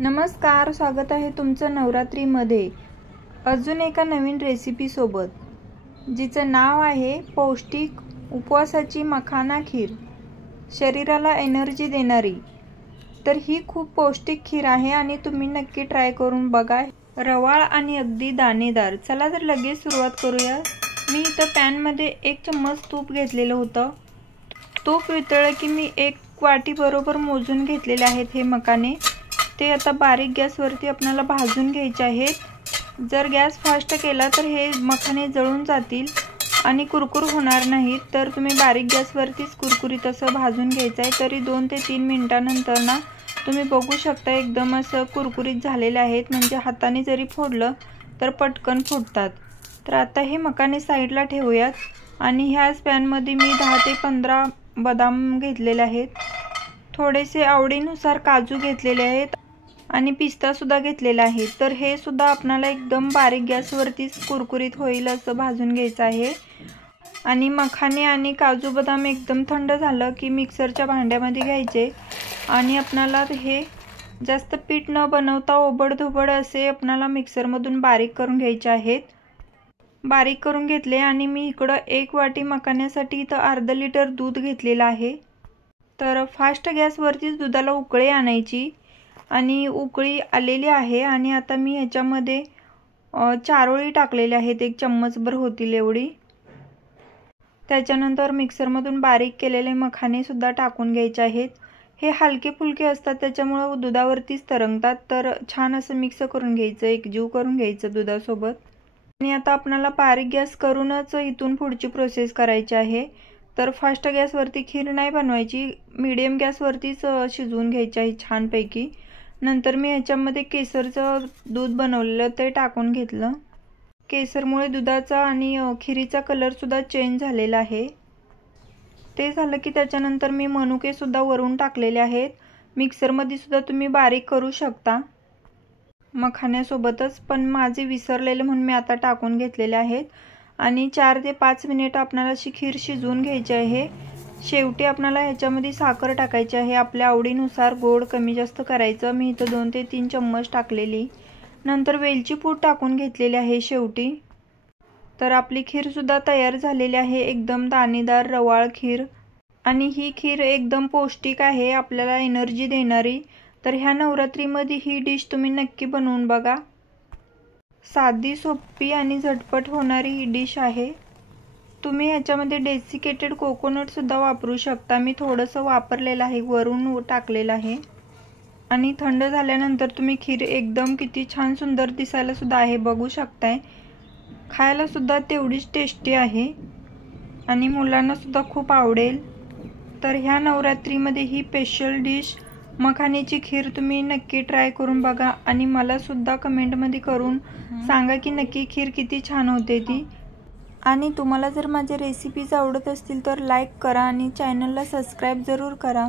नमस्कार, स्वागत आहे तुमचं नवरात्रीमध्ये अजून एका नवीन रेसिपी सोबत, जिचं नाव आहे पौष्टिक उपवासाची मखाना खीर, शरीराला एनर्जी देणारी। तर ही खूप पौष्टिक खीर आहे आणि तुम्ही नक्की ट्राय करून बघा। रवाळ आणि अगदी दाणेदार। चला तर लगेच सुरुवात करूया। मी इथं पॅनमध्ये 1 चम्मच तूप घेतलेलं होतं। तूप वितळलं की मी 1 वाटी बरोबर मोजून घेतलेले आहेत हे मखाने। ते आता बारीक गॅसवरती आपल्याला भाजून घ्यायचे आहेत। जर गॅस फास्ट केला तर हे मखाने जळून जातील आणि कुरकुर होणार नाहीत। तर तुम्ही बारीक गॅसवरतीच कुरकुरीत असं भाजून घ्यायचं आहे। तरी 2 ते 3 मिनिटांनंतर ना तुम्ही बघू शकता एकदम असं कुरकुरीत झालेले आहेत, म्हणजे हाताने जरी फोडलं तर पटकन फुटतात। तर आता हे मखाने साईडला ठेवूयात आणि ह्याच पॅनमध्ये मी 10 ते 15 बदाम घेतलेले आहेत। थोडेसे आवडीनुसार काजू घेतलेले आहेत आणि पिस्ता सुद्धा घेतलेला आहे। तर हे सुद्धा आपल्याला एकदम बारीक गॅसवरतीच कुरकुरीत होईल असं भाजून घ्यायचं आहे। आणि मखाने आणि काजू बदाम एकदम थंड झालं की मिक्सरच्या भांड्यामध्ये घ्यायचे आणि आपल्याला हे जास्त पीठ न बनवता ओबडधोबड असे आपल्याला मिक्सरमधून बारीक करून घ्यायचे आहेत। बारीक करून घेतले आणि मी इकडं 1 वाटी मखान्यासाठी इथं अर्धा लिटर दूध घेतलेलं आहे। तर फास्ट गॅसवरतीच दुधाला उकळी आणायची आणि उकळी आलेली आहे। आणि आता मी ह्याच्यामध्ये चारोळी टाकलेले आहेत, 1 चम्मचभर होतील एवढी। त्याच्यानंतर मिक्सरमधून बारीक केलेले मखाने सुद्धा टाकून घ्यायचे आहेत। हे हलके फुलके असतात त्याच्यामुळे दुधावरतीच तरंगतात। तर छान असं मिक्स करून घ्यायचं, एकजीव करून घ्यायचं दुधासोबत। आणि आता आपल्याला बारीक गॅस करूनच इथून पुढची प्रोसेस करायची आहे। तर फास्ट गॅसवरती खीर नाही बनवायची, मीडियम गॅसवरतीच शिजवून घ्यायची आहे छानपैकी। नंतर मी ह्याच्यामध्ये केसरचं दूध बनवलेलं ते टाकून घेतलं। केसरमुळे दुधाचा आणि खिरीचा कलर सुद्धा चेंज झालेला आहे। ते झालं की त्याच्यानंतर मी मनुके सुद्धा वरून टाकलेले आहेत। मिक्सरमध्ये सुद्धा तुम्ही बारीक करू शकता मखान्यासोबतच, पण माझे विसरलेले म्हणून मी आता टाकून घेतलेले आहेत। आणि 4 ते 5 मिनिट आपल्याला अशी खीर शिजवून घ्यायची आहे। शेवटी आपल्याला ह्याच्यामध्ये साखर टाकायची आहे, आपल्या आवडीनुसार गोड कमी जास्त करायचं। मी इथं 2 ते 3 चम्मच टाकलेली। नंतर वेलची पूड टाकून घेतलेली आहे शेवटी। तर आपली खीर सुद्धा तयार झालेली आहे, एकदम दाणेदार रवाळ खीर। आणि ही खीर एकदम पौष्टिक आहे, आपल्याला एनर्जी देणारी। तर ह्या नवरात्रीमध्ये ही डिश तुम्ही नक्की बनवून बघा। साधी, सोपी आणि झटपट होणारी ही डिश आहे। तुम्ही ह्याच्यामध्ये डेसिकेटेड कोकोनट सुद्धा वापरू शकता। मी थोडंसं वापरलेलं आहे, वरून टाकलेलं आहे। आणि थंड झाल्यानंतर तुम्ही खीर एकदम किती छान सुंदर दिसायला सुद्धा आहे, बघू शकताय। खायला सुद्धा तेवढीच टेस्टी आहे आणि मुलांना सुद्धा खूप आवडेल। तर ह्या नवरात्रीमध्ये ही स्पेशल डिश मखान्याची खीर तुम्ही नक्की ट्राय करून बघा आणि मला सुद्धा कमेंटमध्ये करून सांगा की नक्की खीर किती छान होते ती। आणि तुम्हाला जर माझे रेसिपीज आवडत असतील तर लाईक करा आणि चॅनलला सबस्क्राईब जरूर करा।